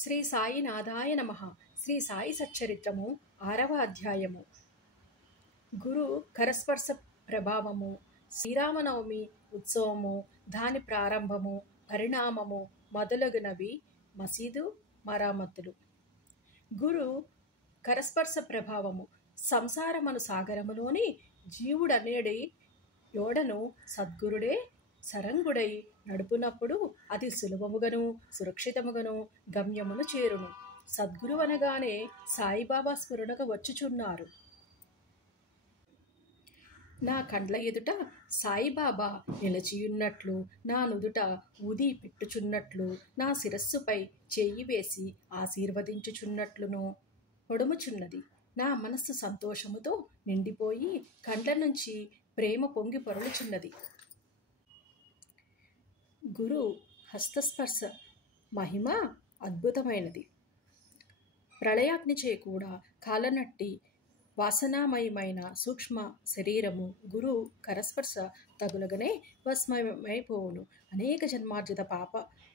శ్రీ సాయినాథాయ నమః. శ్రీ సాయి సచ్చరిత్రము 6వ అధ్యాయము. గురు కరస్పర్శ ప్రభావము, శ్రీరామనవమి ఉత్సవము, దాని ప్రారంభము, పరిణామము మొదలగునవి. మసీదు మరామతులు. గురు కరస్పర్శ ప్రభావము. సంసారమను సాగరములోని జీవుడనేడి యోడను సద్గురుడే సరంగుడై నడుపునప్పుడు అది సులభముగను సురక్షితముగను గమ్యమును చేరును. సద్గురు అనగానే సాయిబాబా స్ఫురణకు వచ్చుచున్నారు. నా కండ్ల ఎదుట సాయిబాబా నిలచియున్నట్లు, నా నుదుట ఊది పెట్టుచున్నట్లు, నా శిరస్సుపై చేయి వేసి ఆశీర్వదించుచున్నట్లును పొడుముచున్నది. నా మనస్సు సంతోషముతో నిండిపోయి కండ్ల నుంచి ప్రేమ పొంగి పొరలుచున్నది. గురు హస్తస్పర్శ మహిమ అద్భుతమైనది. ప్రళయాగ్నిచే కూడా కాలనట్టి వాసనామయమైన సూక్ష్మ శరీరము గురు కరస్పర్శ తగులగనే భస్మమైపోవును. అనేక జన్మార్జిత పాప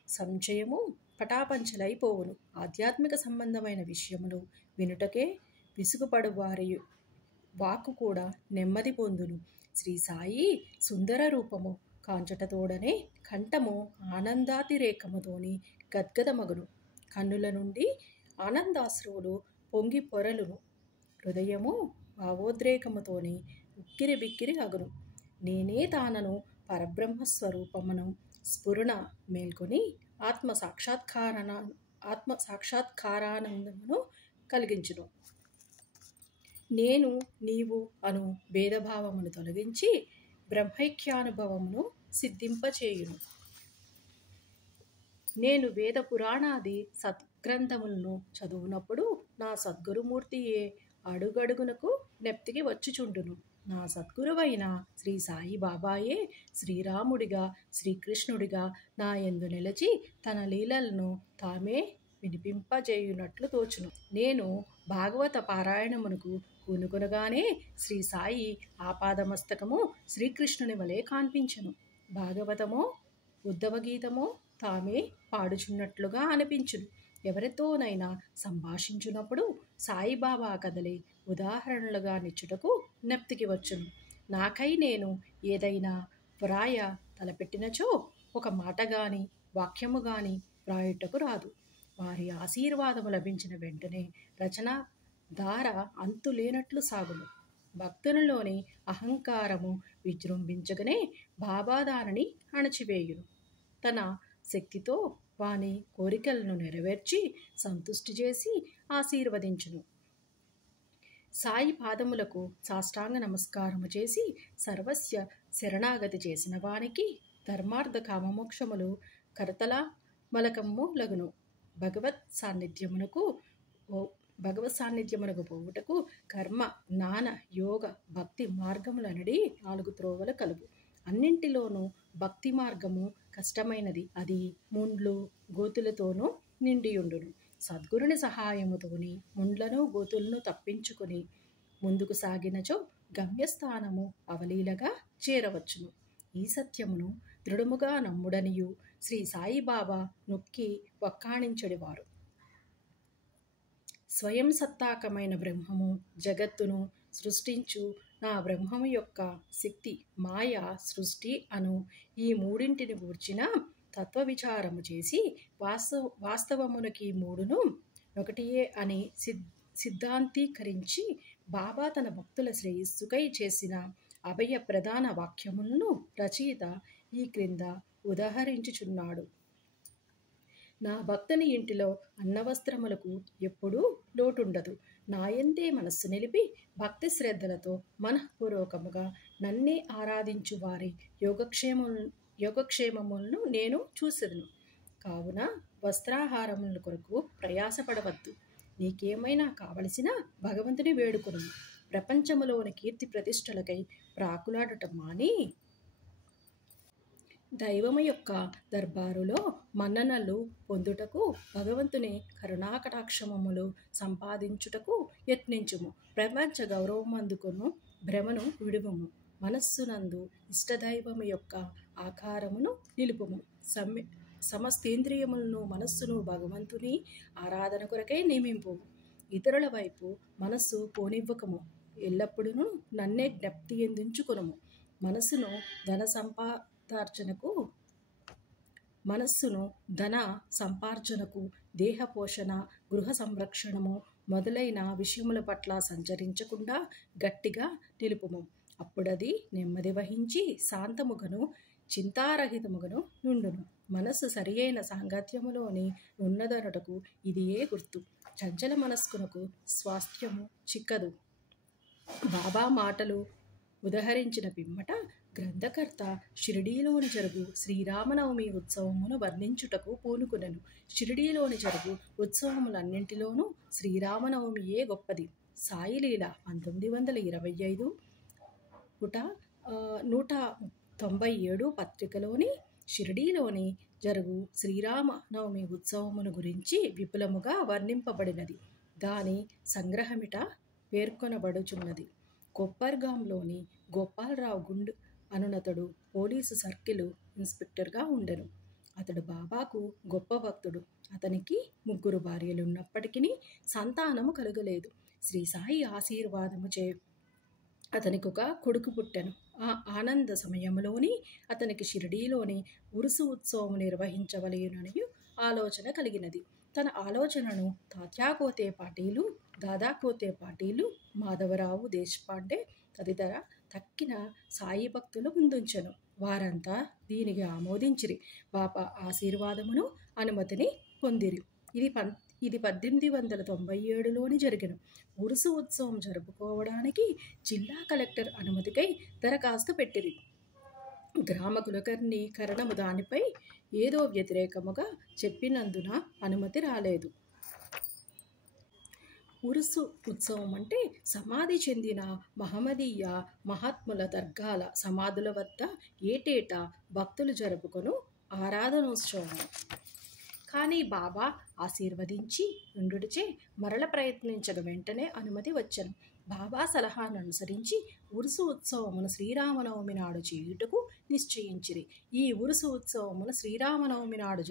సంచయము పటాపంచలైపోవును. ఆధ్యాత్మిక సంబంధమైన విషయములు వినుటకే విసుగుపడు వారి వాక్కు కూడా నెమ్మది పొందును. శ్రీ సాయి సుందర రూపము కాంచటతోడనే కంఠము ఆనందాతిరేకముతోని గద్గదమగును. కన్నుల నుండి ఆనందాశ్రువులు పొంగి పొరలును. హృదయము భావోద్రేకముతోని ఉక్కిరి బిక్కిరి అగును. నేనే తానను పరబ్రహ్మస్వరూపమును స్ఫురణ మేల్కొని ఆత్మ సాక్షాత్కారానందమును కలిగించును. నేను నీవు అను భేదభావమును తొలగించి బ్రహ్మైక్యానుభవమును సిద్ధింపచేయును. నేను వేద పురాణాది సద్గ్రంథములను చదువునప్పుడు నా సద్గురుమూర్తియే అడుగడుగునకు నెప్తికి వచ్చుచుండును. నా సద్గురువైన శ్రీ సాయి బాబాయే శ్రీరాముడిగా శ్రీకృష్ణుడిగా నా యందు నిలచి తన లీలలను తామే వినిపింపజేయునట్లు తోచును. నేను భాగవత పారాయణమునకు పూనుకొనగానే శ్రీ సాయి ఆపాదమస్తకము శ్రీకృష్ణుని వలె కాన్పించెను. భాగవతమో ఉద్ధవగీతమో తామే పాడుచున్నట్లుగా అనిపించును. ఎవరితోనైనా సంభాషించున్నప్పుడు సాయిబాబా కథలే ఉదాహరణలుగా నిచ్చుటకు నెప్తికి వచ్చును. నాకై నేను ఏదైనా వ్రాయ తలపెట్టినచో ఒక మాట గాని వాక్యము గాని వ్రాయుటకు రాదు. వారి ఆశీర్వాదము లభించిన వెంటనే రచన ధార అంతు లేనట్లు సాగును. భక్తునిలోని అహంకారము విజృంభించగానే బాబా దానిని అణచివేయును. తన శక్తితో వాని కోరికలను నెరవేర్చి సంతుష్టి చేసి ఆశీర్వదించును. సాయి పాదములకు సాష్టాంగ నమస్కారము చేసి సర్వస్య శరణాగతి చేసిన వానికి ధర్మార్థ కామమోక్షములు కరతల మలకమ్ము లగును. భగవత్ సాన్నిధ్యమునకు పోవుటకు కర్మ జ్ఞాన యోగ భక్తి మార్గములనడి 4 త్రోవలు కలుగు. అన్నింటిలోనూ భక్తి మార్గము కష్టమైనది. అది ముండ్లు గోతులతోనూ నిండియుండును. సద్గురుని సహాయముతోని ముండ్లను గోతులను తప్పించుకుని ముందుకు సాగినచో గమ్యస్థానము అవలీలగా చేరవచ్చును. ఈ సత్యమును దృఢముగా నమ్ముడనియు శ్రీ సాయిబాబా నొక్కి వక్కాణించడివారు. స్వయం సత్తాకమైన బ్రహ్మము జగత్తును సృష్టించు నా బ్రహ్మము యొక్క శక్తి మాయ సృష్టి అను ఈ మూడింటిని గూర్చిన తత్వ విచారము చేసి వాస్తవమునకి మూడును ఒకటియే అని సిద్ధాంతీకరించి బాబా తన భక్తుల శ్రేయస్సుకై చేసిన అభయ ప్రధాన వాక్యములను రచయిత ఈ క్రింద ఉదహరించుచున్నాడు. నా భక్తుని ఇంటిలో అన్నవస్త్రములకు ఎప్పుడూ లోటుండదు. నాయందే మనస్సు నిలిపి భక్తి శ్రద్ధలతో మనఃపూర్వకముగా నన్నే ఆరాధించు వారి యోగక్షేమములను నేను చూసెదను. కావున వస్త్రాహారముల కొరకు ప్రయాసపడవద్దు. నీకేమైనా కావలసిన భగవంతుని వేడుకొను. ప్రపంచములోని కీర్తి ప్రతిష్టలకై ప్రాకులాడటం మాని దైవము యొక్క దర్బారులో మన్ననలు పొందుటకు భగవంతుని కరుణాకటాక్షమములు సంపాదించుటకు యత్నించుము. ప్రపంచ గౌరవమందుకును భ్రమను విడువము. మనస్సునందు ఇష్టదైవము యొక్క ఆకారమును నిలుపుము. సమస్తేంద్రియములను మనస్సును భగవంతుని ఆరాధన కొరకై నియమింపు. ఇతరుల వైపు మనస్సు పోనివ్వకము. ఎల్లప్పుడూ నన్నే జ్ఞప్తి ఎందుంచుకొనుము. మనస్సును ధన సంపార్జనకు, దేహ పోషణ, గృహ సంరక్షణము మొదలైన విషయముల పట్ల సంచరించకుండా గట్టిగా నిలుపుము. అప్పుడది నెమ్మది వహించి శాంతముగను చింతారహితముగను నుండును. మనస్సు సరి అయిన సాంగత్యములోని ఉన్నదనటకు ఇదియే గుర్తు. చంచల మనస్కునకు స్వాస్థ్యము చిక్కదు. బాబా మాటలు ఉదహరించిన పిమ్మట గ్రంథకర్త షిరిడీలోని జరుగు శ్రీరామనవమి ఉత్సవమును వర్ణించుటకు పూనుకునెను. షిరిడీలోని జరుగు ఉత్సవములన్నింటిలోనూ శ్రీరామనవమియే గొప్పది. సాయిలీల 1925 పుట 197 పత్రికలోని షిరిడీలోని జరుగు శ్రీరామనవమి ఉత్సవమును గురించి విపులముగా వర్ణింపబడినది. దాని సంగ్రహమిట పేర్కొనబడుచున్నది. కొప్పర్గాంలోని గోపాలరావు గుండ్ అనునతడు పోలీసు సర్కిల్ ఇన్స్పెక్టర్గా ఉండెను. అతడు బాబాకు గొప్ప భక్తుడు. అతనికి 3 భార్యలున్నప్పటికీ సంతానము కలుగలేదు. శ్రీ సాయి ఆశీర్వాదముచే అతనికి ఒక కొడుకు పుట్టెను. ఆ ఆనంద సమయంలోని అతనికి షిరిడీలోని ఉరుసు ఉత్సవం నిర్వహించవలెనని ఆలోచన కలిగినది. తన ఆలోచనను తాత్యాకోతే పాటీలు, దాదాకోతే పాటీలు, మాధవరావు దేశపాండే తదితర తక్కిన సాయి భక్తులు ముందుంచెను. వారంతా దీనికి ఆమోదించిరి. బాబా ఆశీర్వాదమును అనుమతిని పొందిరి. ఇది 1897లోని జరిగెను. ఉరుసు ఉత్సవం జరుపుకోవడానికి జిల్లా కలెక్టర్ అనుమతికై దరఖాస్తు పెట్టిరి. గ్రామ కులకర్ణీకరణము దానిపై ఏదో వ్యతిరేకముగా చెప్పినందున అనుమతి రాలేదు. ఉరుసు ఉత్సవం అంటే సమాధి చెందిన మహమ్మదీయ మహాత్ముల దర్గాల సమాధుల వద్ద ఏటేటా భక్తులు జరుపుకొను ఆరాధనోత్సవం. కానీ బాబా ఆశీర్వదించి ఉండుటచే మరల ప్రయత్నించగ వెంటనే అనుమతి వచ్చెను. బాబా సలహాను అనుసరించి ఉరుసు ఉత్సవమును శ్రీరామనవమి నాడు చేయుటకు నిశ్చయించిరి. ఈ ఉరుసు ఉత్సవమును శ్రీరామనవమి నాడు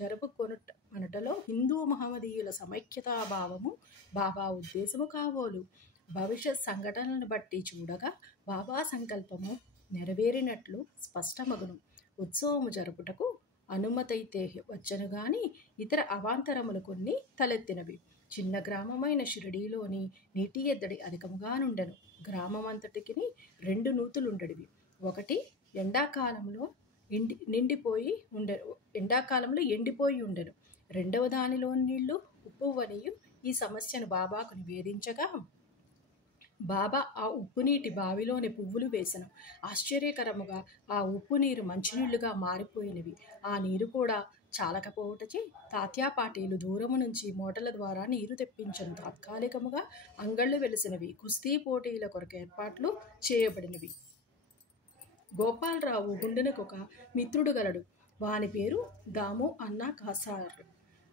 జరుపుకొనుటలో హిందూ మహమ్మదీయుల సమైక్యతాభావము బాబా ఉద్దేశము కాబోలు. భవిష్యత్ సంఘటనలను బట్టి చూడగా బాబా సంకల్పము నెరవేరినట్లు స్పష్టమగును. ఉత్సవము జరుపుటకు అనుమతైతే వచ్చను గాని ఇతర అవాంతరములు కొన్ని తలెత్తినవి. చిన్న గ్రామమైన షిరిడీలోని నీటి ఎద్దడి అధికముగా నుండెను. గ్రామమంతటికి 2 నూతులుండెడివి. ఒకటి ఎండాకాలంలో ఎండిపోయి ఉండెను. రెండవ దానిలో నీళ్లు ఉప్పువనియు. ఈ సమస్యను బాబాకు నివేదించగా బాబా ఆ ఉప్పు నీటి బావిలోని పువ్వులు వేసెను. ఆశ్చర్యకరముగా ఆ ఉప్పు నీరు మంచినీళ్లుగా మారిపోయినవి. ఆ నీరు కూడా చాలకపోవటచే తాత్యాపాటీలు దూరము నుంచి మోటల ద్వారా నీరు తెప్పించను. తాత్కాలికముగా అంగళ్ళు వెలిసినవి. కుస్తీ పోటీల కొరకు ఏర్పాట్లు చేయబడినవి. గోపాలరావు గుండెనకు ఒక మిత్రుడు గలడు. వాని పేరు దాము అన్నా కాసార్.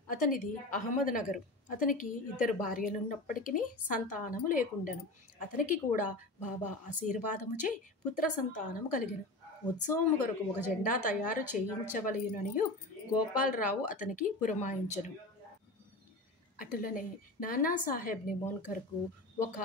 అతనిది అహ్మద్ నగరు. అతనికి 2 భార్యలున్నప్పటికీ సంతానము లేకుండెను. అతనికి కూడా బాబా ఆశీర్వాదముచే పుత్ర సంతానము కలిగెను. ఉత్సవము కొరకు ఒక జెండా తయారు చేయించవలెననియు గోపాలరావు అతనికి పురమాయించెను. అటులనే నానాసాహెబ్ నిమోన్కర్కు ఒక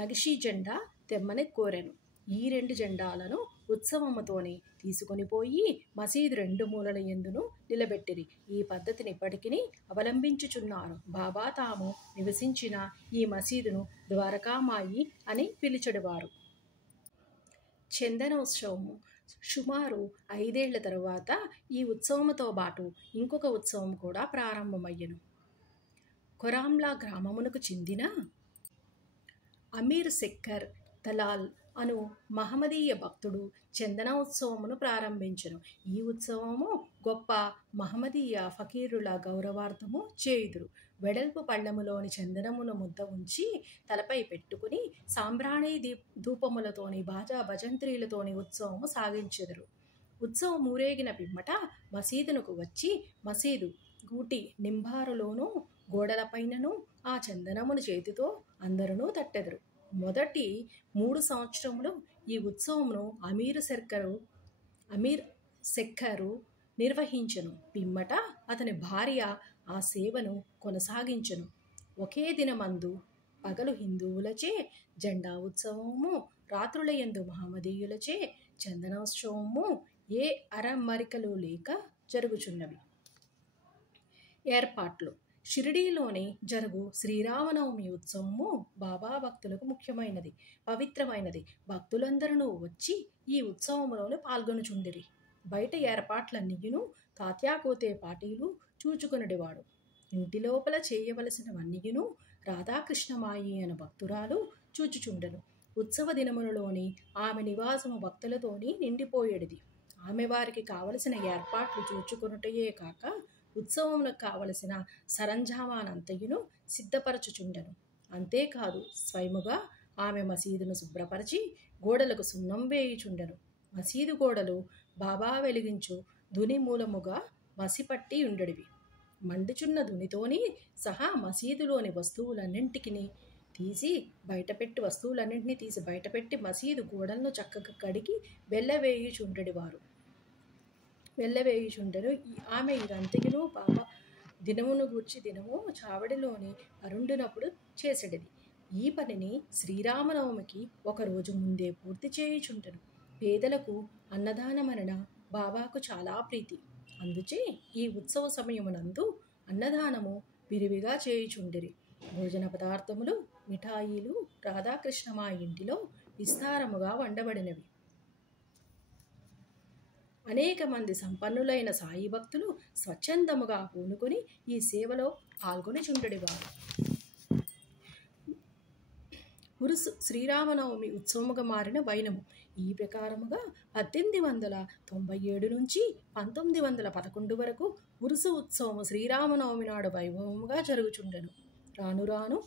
నగిషీ జెండా తెమ్మని కోరెను. ఈ 2 జెండాలను ఉత్సవముతోనే తీసుకొని పోయి మసీదు 2 మూలల యందును నిలబెట్టిరి. ఈ పద్ధతిని ఇప్పటికిని అవలంబించుచున్నారు. బాబా తాము నివసించిన ఈ మసీదును ద్వారకామాయి అని పిలిచెడువారు. చందనోత్సవము సుమారు 5 ఏళ్ల తరువాత ఈ ఉత్సవముతో పాటు ఇంకొక ఉత్సవం కూడా ప్రారంభమయ్యెను. కొరాంలా గ్రామమునకు చెందిన అమీర్ శక్కర్ దలాల్ అను మహమ్మదీయ భక్తుడు చందన ఉత్సవమును ప్రారంభించెను. ఈ ఉత్సవము గొప్ప మహమ్మదీయ ఫకీరుల గౌరవార్థము చేయుదురు. వెడల్పు పళ్ళెములోని చందనమును ముద్ద ఉంచి తలపై పెట్టుకుని సాంబ్రాణి ధూపములతోని బాజా భజంత్రీలతోని ఉత్సవము సాగించెదరు. ఉత్సవం ఊరేగిన పిమ్మట మసీదునకు వచ్చి మసీదు గూటి నింబారులోనూ గోడలపైనను ఆ చందనమును చేతితో అందరూ తట్టెదరు. మొదటి 3 సంవత్సరములు ఈ ఉత్సవమును అమీర్ శక్కరు నిర్వహించెను. పిమ్మట అతని భార్య ఆ సేవను కొనసాగించెను. ఒకే దినమందు పగలు హిందువులచే జెండా ఉత్సవము, రాత్రులయందు మహమ్మదీయులచే చందనోత్సవము ఏ అరమరికలు లేక జరుగుచున్నవి. ఏర్పాట్లు. షిరిడీలోని జరుగు శ్రీరామనవమి ఉత్సవము బాబా భక్తులకు ముఖ్యమైనది, పవిత్రమైనది. భక్తులందరూ వచ్చి ఈ ఉత్సవములోను పాల్గొనుచుండిరి. బయట ఏర్పాట్లన్నీయును తాత్యాకోతే పాటీలు చూచుకొనుడివాడు. ఇంటి లోపల చేయవలసినవన్నీయును రాధాకృష్ణమాయి అను భక్తురాలు చూచుచుండెను. ఉత్సవ దినములలోని ఆమె నివాసము భక్తులతోని నిండిపోయేడిది. ఆమె వారికి కావలసిన ఏర్పాట్లు చూచుకొనుటయే కాక ఉత్సవమునకు కావలసిన సరంజామానంతయును సిద్ధపరచుచుండెను. అంతేకాదు స్వయముగా ఆమె మసీదును శుభ్రపరిచి గోడలకు సున్నం వేయుచుండెను. మసీదు గోడలు బాబా వెలిగించు ధుని మూలముగా మసిపట్టి ఉండడివి. మండుచున్న ధునితోని సహా మసీదులోని వస్తువులన్నింటినీ తీసి బయటపెట్టి మసీదు గోడలను చక్కగా కడిగి వెళ్ళవేయుచుండెను. ఆమె ఇదంతయును బాబా దినమును గూర్చి దినము చావడిలోని అరుండునప్పుడు చేసెడిది. ఈ పనిని శ్రీరామనవమికి ఒకరోజు ముందే పూర్తి చేయుచుండెను. పేదలకు అన్నదానమనన బాబాకు చాలా ప్రీతి. అందుచే ఈ ఉత్సవ సమయమునందు అన్నదానము విరివిగా చేయుచుండిరి. భోజన పదార్థములు, మిఠాయిలు రాధాకృష్ణమా ఇంటిలో విస్తారముగా వండబడినవి. అనేక మంది సంపన్నులైన సాయి భక్తులు స్వచ్ఛందముగా పూనుకొని ఈ సేవలో పాల్గొనిచుండెడివారు. ఉరుసు శ్రీరామనవమి ఉత్సవముగా మారిన వైనము. ఈ ప్రకారముగా 1897 నుంచి 1911 వరకు ఉరుసు ఉత్సవము శ్రీరామనవమి నాడు వైభవముగా జరుగుచుండెను. రాను రాను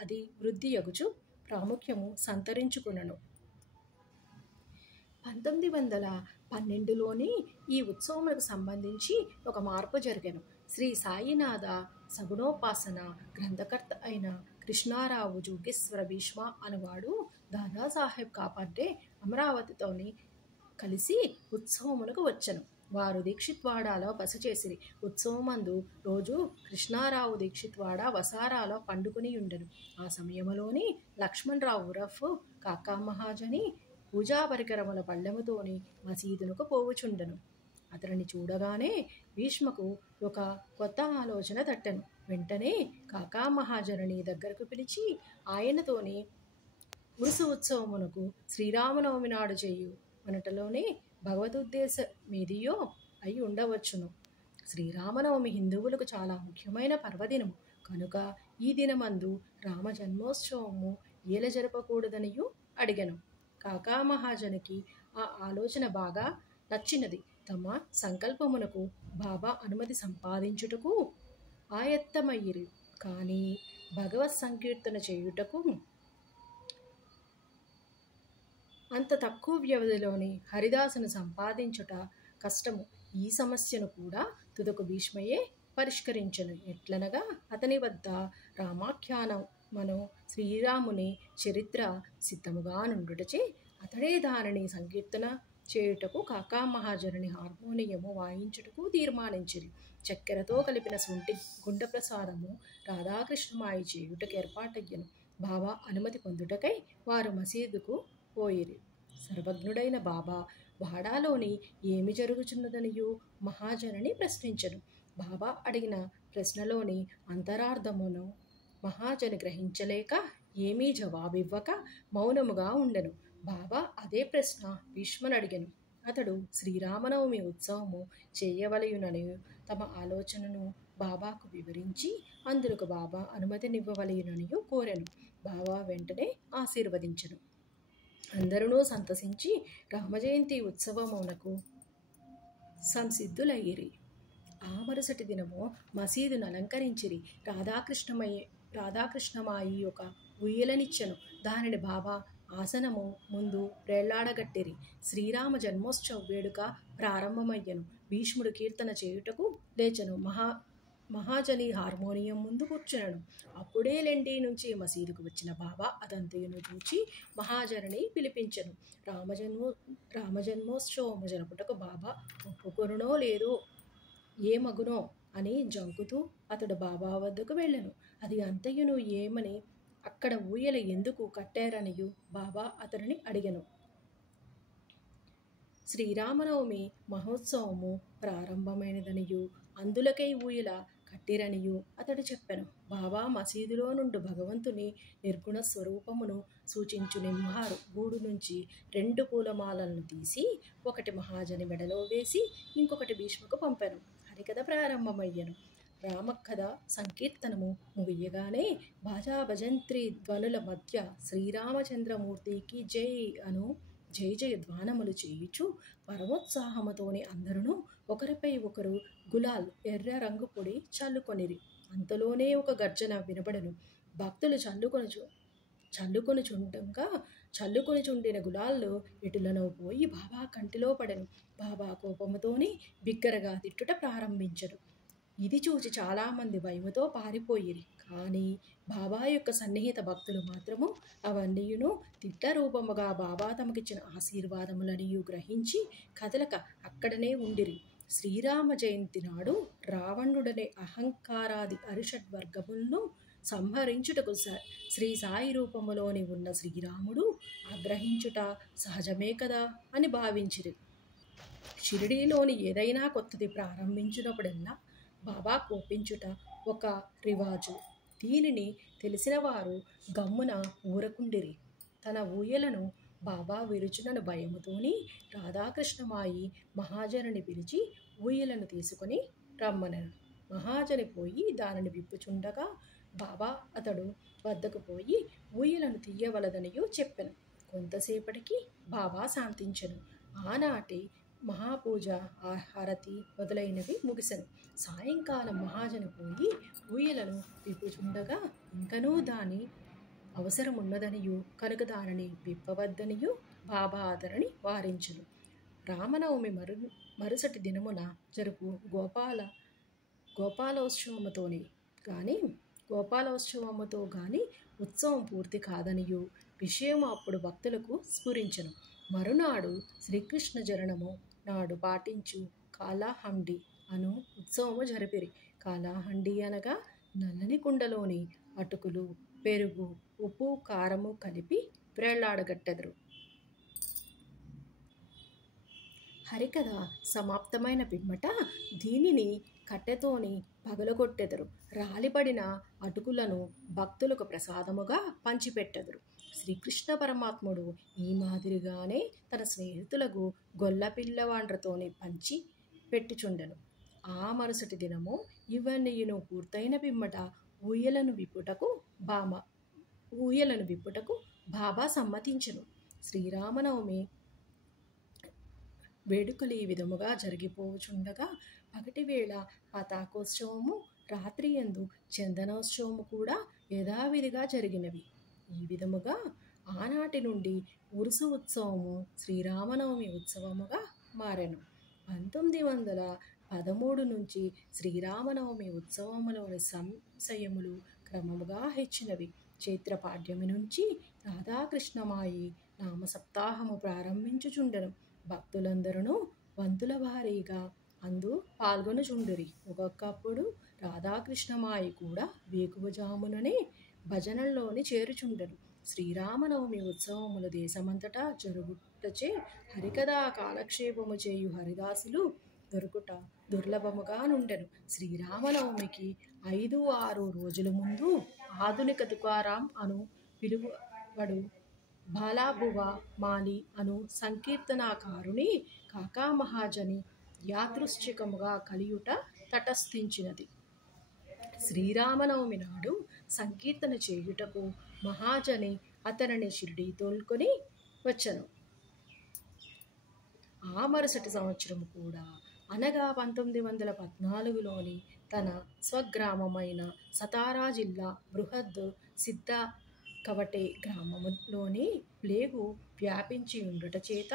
అది వృద్ధి యగుచు ప్రాముఖ్యము సంతరించుకునను. 1912లోని ఈ ఉత్సవములకు సంబంధించి ఒక మార్పు జరిగెను. శ్రీ సాయినాథ సగుణోపాసన గ్రంథకర్త అయిన కృష్ణారావు జోగేశ్వర భీష్మ అనువాడు దాదాసాహెబ్ కాపర్డే అమరావతితోని కలిసి ఉత్సవమునకు వచ్చెను. వారు దీక్షిత్వాడాలో బస చేసిరి. ఉత్సవమందు రోజు కృష్ణారావు దీక్షిత్వాడ వసారాలో పండుకుని ఉండెను. ఆ సమయములోని లక్ష్మణరావు ఉరఫ్ కాకా మహాజని పూజా పరికరముల పళ్ళెముతోని మసీదునకు పోవుచుండెను. అతనిని చూడగానే భీష్మకు ఒక కొత్త ఆలోచన తట్టెను. వెంటనే కాకా మహాజనుని దగ్గరకు పిలిచి ఆయనతోని ఉరుసు ఉత్సవమునకు శ్రీరామనవమి నాడు చేయు మనటలోనే భగవదుద్దేశమేదియో అయి ఉండవచ్చును. శ్రీరామనవమి హిందువులకు చాలా ముఖ్యమైన పర్వదినము కనుక ఈ దినమందు రామ జన్మోత్సవము ఏల జరపకూడదనియు అడిగెను. కాకా మహాజనికి ఆ ఆలోచన బాగా నచ్చినది. తమ సంకల్పమునకు బాబా అనుమతి సంపాదించుటకు ఆయత్తమయ్యిరి. కానీ భగవత్ సంకీర్తన చేయుటకు అంత తక్కువ వ్యవధిలోని హరిదాసును సంపాదించుట కష్టము. ఈ సమస్యను కూడా తుదకు భీష్మయే పరిష్కరించెను. ఎట్లనగా అతని వద్ద రామాఖ్యానమను శ్రీరాముని చరిత్ర సిద్ధముగా నుండుటచే అతడే దానిని సంకీర్తన చేయుటకు కాకా మహాజనుని హార్మోనియము వాయించుటకు తీర్మానించిరి. చక్కెరతో కలిపిన శుంఠి గుండ ప్రసాదము రాధాకృష్ణమాయి చేయుటకు ఏర్పాటయ్యను. బాబా అనుమతి పొందుటకై వారు మసీదుకు పోయిరి. సర్వజ్ఞుడైన బాబా వాడాలోని ఏమి జరుగుచున్నదనియు మహాజనని ప్రశ్నించెను. బాబా అడిగిన ప్రశ్నలోని అంతరార్థమును మహాజని గ్రహించలేక ఏమీ జవాబివ్వక మౌనముగా ఉండెను. బాబా అదే ప్రశ్న భీష్మను అడిగెను. అతడు శ్రీరామనవమి ఉత్సవము చేయవలయునని తమ ఆలోచనను బాబాకు వివరించి అందులకు బాబా అనుమతినివ్వవలయుననియు కోరెను. బాబా వెంటనే ఆశీర్వదించెను. అందరూ సంతసించి రామజయంతి ఉత్సవమునకు సంసిద్ధులయ్యిరి. ఆ మరుసటి దినము మసీదును అలంకరించిరి. రాధాకృష్ణమాయి ఒక ఉయ్యలనిచ్చెను. దానిని బాబా ఆసనము ముందు ప్రేళ్లాడగట్టిరి. శ్రీరామ జన్మోత్సవ వేడుక ప్రారంభమయ్యను. భీష్ముడు కీర్తన చేయుటకు లేచెను. మహాజని హార్మోనియం ముందు కూర్చున్నాడు. అప్పుడే లెండి నుంచి మసీదుకు వచ్చిన బాబా అదంతయును చూచి మహాజనిని పిలిపించను. రామజన్మోత్సవము జరుపుటకు బాబా ఒప్పుకొనునో లేదో ఏమగునో అని జంకుతూ అతడు బాబా వద్దకు వెళ్ళను. అది అంతయును ఏమని అక్కడ ఊయల ఎందుకు కట్టారనియు బాబా అతడిని అడిగను. శ్రీరామనవమి మహోత్సవము ప్రారంభమైనదనియు అందులకై ఊయల కట్టిరనియు అతడు చెప్పెను. బాబా మసీదులో నుండి భగవంతుని నిర్గుణ స్వరూపమును సూచించు నింహారు గూడు నుంచి 2 పూలమాలలను తీసి ఒకటి మహాజని మెడలో వేసి ఇంకొకటి భీష్మకు పంపెను. హరికథ ప్రారంభమయ్యను. రామకథ సంకీర్తనము ముగియగానే బాజా భజంత్రి ధ్వనుల మధ్య శ్రీరామచంద్రమూర్తికి జై అను జై జయ ధ్వానములు చేయుచు పరమోత్సాహముతోని అందరూ ఒకరిపై ఒకరు గులాల్ ఎర్ర రంగు పొడి చల్లుకొనిరి. అంతలోనే ఒక గర్జన వినబడను. భక్తులు చల్లుకొనిచుండిన గులాల్లో ఎటులను పోయి బాబా కంటిలో పడెను. బాబా కోపముతోని బిగ్గరగా తిట్టుట ప్రారంభించరు. ఇది చూచి చాలామంది భయముతో పారిపోయిరి. కానీ బాబా యొక్క సన్నిహిత భక్తులు మాత్రము అవన్నీయును తిట్ల రూపముగా బాబా తమకిచ్చిన ఆశీర్వాదములనియు గ్రహించి కదలక అక్కడనే ఉండిరి. శ్రీరామ జయంతి నాడు రావణుడనే అహంకారాది అరిషడ్వర్గములను సంహరించుటకు శ్రీ సాయి రూపములోని ఉన్న శ్రీరాముడు ఆగ్రహించుట సహజమే కదా అని భావించిరి. షిరిడీలోని ఏదైనా కొత్తది ప్రారంభించినప్పుడల్లా బాబా కోపించుట ఒక రివాజు. దీనిని తెలిసిన వారు గమ్మున ఊరకుండిరి. తన ఊయలను బాబా విరుచునను భయముతోని రాధాకృష్ణమాయి మహాజనిని పిలిచి ఊయలను తీసుకొని రమ్మనను. మహాజని పోయి దానిని విప్పుచుండగా బాబా అతడు వద్దకు పోయి ఊయలను తీయవలదనియో చెప్పెను. కొంతసేపటికి బాబా శాంతించెను. ఆనాటి మహాపూజ హారతి మొదలైనవి ముగిసెను. సాయంకాలం మహాజని పోయి ఊయలను విప్పుచుండగా ఇంకనూ దాని అవసరమున్నదనియు కనుక దానిని విప్పవద్దనియు బాబా అతనిని వారించును. రామనవమి మరుసటి దినమున జరుపు గోపాలోత్సవముతో గాని ఉత్సవం పూర్తి కాదనియు విషయం అప్పుడు భక్తులకు స్ఫురించెను. మరునాడు శ్రీకృష్ణ జననము నాడు పాటించు కాలాహండి అను ఉత్సవము జరిపిరి. కాలాహండి అనగా నల్లని కుండలోని అటుకులు, పెరుగు, ఉప్పు, కారము కలిపి వ్రేళ్లాడగట్టెదరు. హరికథ సమాప్తమైన పిమ్మట దీనిని కట్టెతోని పగలగొట్టెదరు. రాలిపడిన అటుకులను భక్తులకు ప్రసాదముగా పంచిపెట్టెదరు. శ్రీకృష్ణ పరమాత్ముడు ఈ మాదిరిగానే తన స్నేహితులకు గొల్ల పిల్లవాండ్రతోని పంచి పెట్టుచుండెను. ఆ మరుసటి దినము ఇవన్నీయును పూర్తయిన పిమ్మట ఊయలను విప్పుటకు బాబా సమ్మతించెను. శ్రీరామనవమి వేడుకలు ఈ విధముగా జరిగిపోచుండగా పగటివేళ పతాకోత్సవము, రాత్రి యందు చందనోత్సవము కూడా యథావిధిగా జరిగినవి. ఈ విధముగా ఆనాటి నుండి ఉరుసు ఉత్సవము శ్రీరామనవమి ఉత్సవముగా మారెను. 1913 నుంచి శ్రీరామనవమి ఉత్సవములోని సంశయములు క్రమముగా హెచ్చినవి. చైత్రపాడ్యమి నుంచి రాధాకృష్ణమాయి నామసప్తాహము ప్రారంభించుచుండెను. భక్తులందరూ వంతుల వారీగా అందు పాల్గొనుచుండిరి. ఒక్కొక్కప్పుడు రాధాకృష్ణమాయి కూడా వేకువజాముననే భజనల్లోని చేరుచుండెను. శ్రీరామనవమి ఉత్సవములు దేశమంతటా జరుగుటచే హరికథా కాలక్షేపము చేయు హరిదాసులు దొరుకుట దుర్లభముగా నుండెను. శ్రీరామనవమికి 5-6 రోజుల ముందు ఆధునిక తుకారాం అను పిలువబడు బాలాబువా మాలి అను సంకీర్తనాకారుని కాకా మహాజని యాదృశ్చికముగా కలియుట తటస్థించినది. శ్రీరామనవమి నాడు సంకీర్తన చేయుటకు మహాజని అతనిని షిరిడీ తోల్కొని వచ్చెను. ఆ మరుసటి సంవత్సరము కూడా అనగా 1914లోని తన స్వగ్రామమైన సతారా జిల్లా బృహద్ సిద్ధ కవటే గ్రామములోని ప్లేగు వ్యాపించి ఉండుట చేత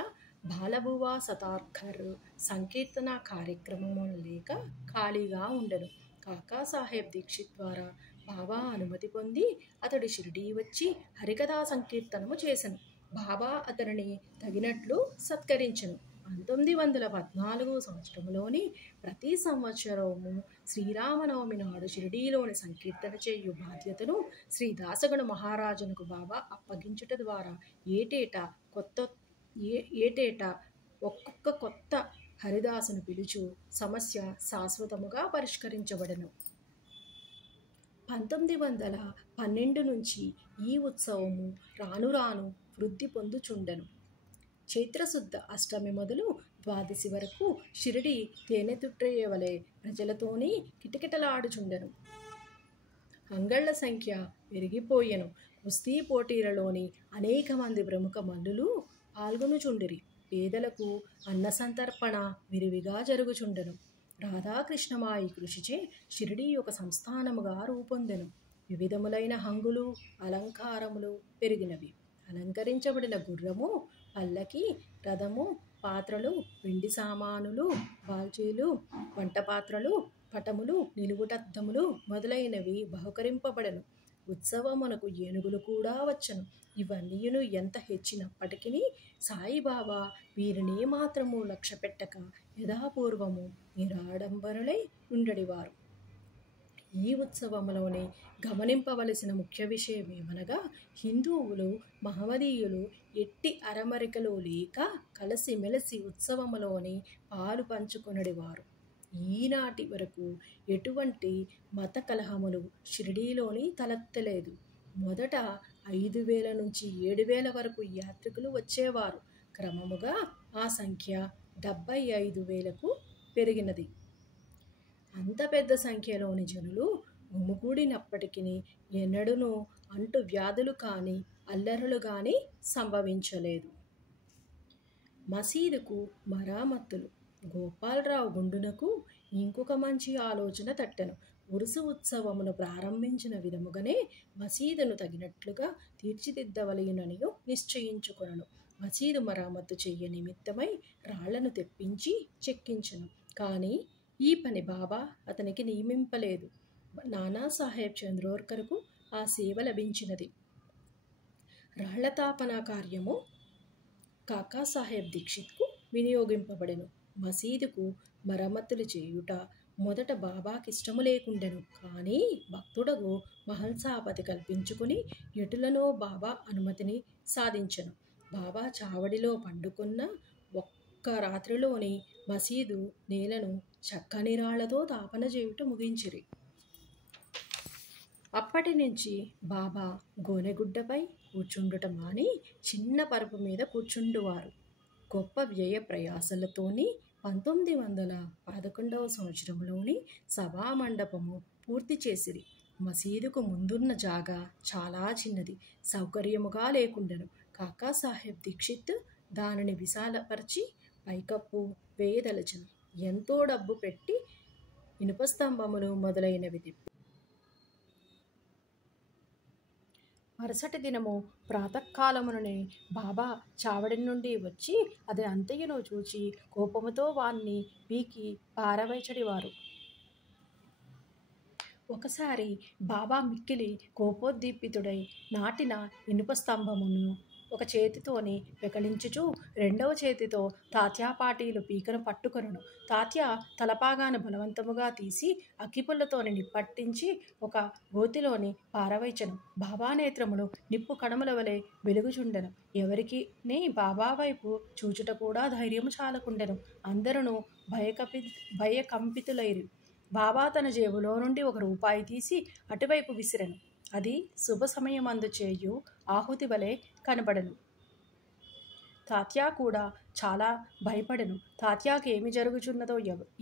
బాలబువా సతార్కర్ సంకీర్తన కార్యక్రమము లేక ఖాళీగా ఉండెను. కాకాసాహెబ్ దీక్షిత్ ద్వారా బాబా అనుమతి పొంది అతడు షిరిడీ వచ్చి హరికథా సంకీర్తనము చేసెను. బాబా అతనిని తగినట్లు సత్కరించెను. 1914 సంవత్సరంలోని ప్రతి సంవత్సరము శ్రీరామనవమి నాడు షిరిడీలోని సంకీర్తన చేయు బాధ్యతను శ్రీ దాసగణ మహారాజునకు బాబా అప్పగించుట ద్వారా ఏటేటా ఒక్కొక్క కొత్త హరిదాసును పిలుచు సమస్య శాశ్వతముగా పరిష్కరించబడెను. 1912 నుంచి ఈ ఉత్సవము రాను రాను వృద్ధి పొందుచుండెను. చైత్రశుద్ధ అష్టమి మొదలు ద్వాదశి వరకు షిరిడి తేనెతుట్టెవలే ప్రజలతోని కిటకిటలాడుచుండెను. అంగళ్ళ సంఖ్య పెరిగిపోయెను. కుస్తీ పోటీలలోని అనేక మంది ప్రముఖ మల్లులు పాల్గొనుచుండిరి. పేదలకు అన్న సంతర్పణ విరివిగా జరుగుచుండెను. రాధాకృష్ణమాయి కృషిచే షిరిడి ఒక సంస్థానముగా రూపొందెను. వివిధములైన హంగులు అలంకారములు పెరిగినవి. అలంకరించబడిన గుర్రము, పల్లకి, రథము, పాత్రలు, వెండి సామానులు, బాల్చీలు, వంట పాత్రలు, పటములు, నిలువుటద్దములు మొదలైనవి బహుకరింపబడెను. ఉత్సవమునకు ఏనుగులు కూడా వచ్చెను. ఇవన్నీయును ఎంత హెచ్చినప్పటికీ సాయిబాబా వీరిని మాత్రము లక్ష్య పెట్టక యథాపూర్వము నిరాడంబరులై ఉండడివారు. ఈ ఉత్సవములోని గమనింపవలసిన ముఖ్య విషయం ఏమనగా హిందువులు మహమ్మదీయులు ఎట్టి అరమరికలు లేక కలిసిమెలిసి ఉత్సవములోని పాలు పంచుకొనడివారు. ఈనాటి వరకు ఎటువంటి మత కలహములు షిరిడీలోని తలెత్తలేదు. మొదట 5,000 నుంచి 7,000 వరకు యాత్రికులు వచ్చేవారు. క్రమముగా ఆ సంఖ్య 75,000కు పెరిగినది. అంత పెద్ద సంఖ్యలోని జనులు గుమిగూడినప్పటికీ ఎన్నడూనూ అంటు వ్యాధులు కానీ అల్లరులు కానీ సంభవించలేదు. మసీదుకు మరామత్తులు. గోపాలరావు గుండునకు ఇంకొక మంచి ఆలోచన తట్టెను. ఉరుసు ఉత్సవమును ప్రారంభించిన విధముగానే మసీదును తగినట్లుగా తీర్చిదిద్దవలెనని నిశ్చయించుకొనెను. మసీదు మరామత్తు చెయ్య నిమిత్తమై రాళ్లను తెప్పించి చెక్కించెను. కానీ ఈ పని బాబా అతనికి నియమింపలేదు. నానాసాహెబ్ చంద్రోర్కర్కు ఆ సేవ లభించినది. రాళ్లతాపన కార్యము కాకాసాహెబ్ దీక్షిత్కు వినియోగింపబడెను. మసీదుకు మరమ్మతులు చేయుట మొదట బాబాకిష్టము లేకుండెను. కానీ భక్తుడగు మహల్సాపతి కల్పించుకుని ఎటులనో బాబా అనుమతిని సాధించెను. బాబా చావడిలో పండుకున్న ఒక్క రాత్రిలోని మసీదు నేలను చక్కని రాళ్లతో తాపన చేయుట ముగించిరి. అప్పటి నుంచి బాబా గోనెగుడ్డపై కూర్చుండుట మాని చిన్న పరుపు మీద కూర్చుండువారు. గొప్ప వ్యయ ప్రయాసలతోని 1911 సంవత్సరంలోని సభామండపము పూర్తి చేసిరి. మసీదుకు ముందున్న జాగా చాలా చిన్నది, సౌకర్యముగా లేకుండెను. కాకాసాహెబ్ దీక్షిత్ దానిని విశాలపరిచి పైకప్పు వేయదలచెను. ఎంతో డబ్బు పెట్టి ఇనుప స్తంభములు మొదలైనవి తెప్పి మరుసటి దినము ప్రాతకాలముననే బాబా చావడి నుండి వచ్చి అది అంతయును చూచి కోపముతో వాణ్ణి పీకి పారవేచడివారు. ఒకసారి బాబా మిక్కిలి కోపోద్దీపితుడై నాటిన ఇనుప స్తంభమును ఒక చేతితోని పెకలించుచు రెండవ చేతితో తాత్యా పాటీలు పీకను పట్టుకొనెను. తాత్య తలపాగాను బలవంతముగా తీసి అగ్గిపుల్లతోని నిప్పట్టించి ఒక గోతిలోని పారవైచెను. బాబా నేత్రములు నిప్పు కణముల వలె వెలుగుచుండెను. ఎవరికి బాబా వైపు చూచుట కూడా ధైర్యము చాలకుండెను. అందరూ భయకంపితులైరి. బాబా తన జేబులో నుండి ₹1 తీసి అటువైపు విసిరెను. అది శుభ సమయమందు చేయు ఆహుతి వలె కనబడెను. తాత్యా కూడా చాలా భయపడెను. తాత్యాకు ఏమి జరుగుచున్నదో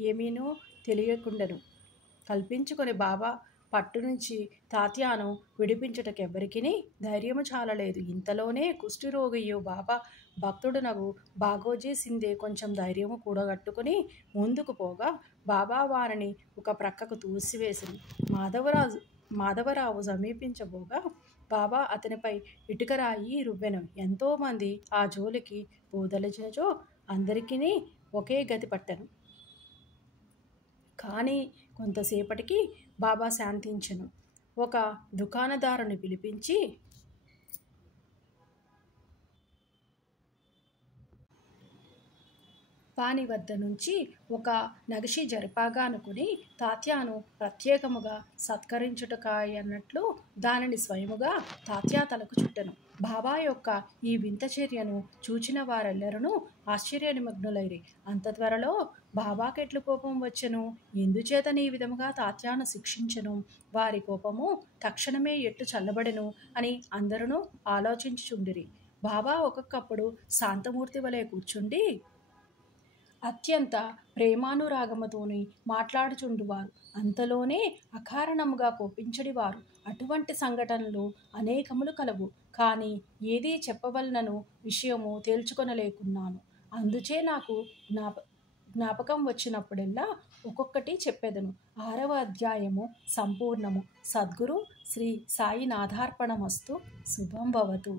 ఏమీనూ తెలియకుండెను. కల్పించుకొని బాబా పట్టు నుంచి తాత్యాను విడిపించుటకెవ్వరికిని ధైర్యము చాలలేదు. ఇంతలోనే కుష్ఠరోగియు బాబా భక్తుడునగు బాగోజీ సిందే కొంచెం ధైర్యము కూడగట్టుకుని ముందుకు పోగా బాబా వారిని ఒక ప్రక్కకు తూసివేసింది. మాధవరావు సమీపించబోగా బాబా అతనిపై ఇటుకరాయి రువ్వెను. ఎంతోమంది ఆ జోలికి పోదలిచినచో అందరికీ ఒకే గతి పట్టెను. కానీ కొంతసేపటికి బాబా శాంతించెను. ఒక దుకాణదారుని పిలిపించి, వాని వద్ద నుంచి ఒక నగిషి జరిపాగా అనుకుని తాత్యాను ప్రత్యేకముగా సత్కరించుటకాయన్నట్లు దానిని స్వయముగా తాత్యా తలకు చుట్టెను. బాబా యొక్క ఈ వింత చర్యను చూచిన వారెల్లరూ ఆశ్చర్య నిమగ్నులైరి. అంత త్వరలో బాబాకెట్లు కోపం వచ్చెను, ఎందుచేతని ఈ విధముగా తాత్యాను శిక్షించెను, వారి కోపము తక్షణమే ఎట్లు చల్లబడెను అని అందరూ ఆలోచించుచుండిరి. బాబా ఒక్కొక్కప్పుడు శాంతమూర్తి వలె కూర్చుండి అత్యంత ప్రేమానురాగముతోని మాట్లాడుచుండువారు. అంతలోనే అకారణముగా కోపించడివారు. అటువంటి సంఘటనలు అనేకములు కలవు. కానీ ఏదీ చెప్పవలనను విషయము తేల్చుకొనలేకున్నాను. అందుచే నాకు జ్ఞాపకం వచ్చినప్పుడెల్లా ఒక్కొక్కటి చెప్పెదను. 6వ అధ్యాయము సంపూర్ణము. సద్గురు శ్రీ సాయినాథార్పణమస్తు. శుభం భవతు.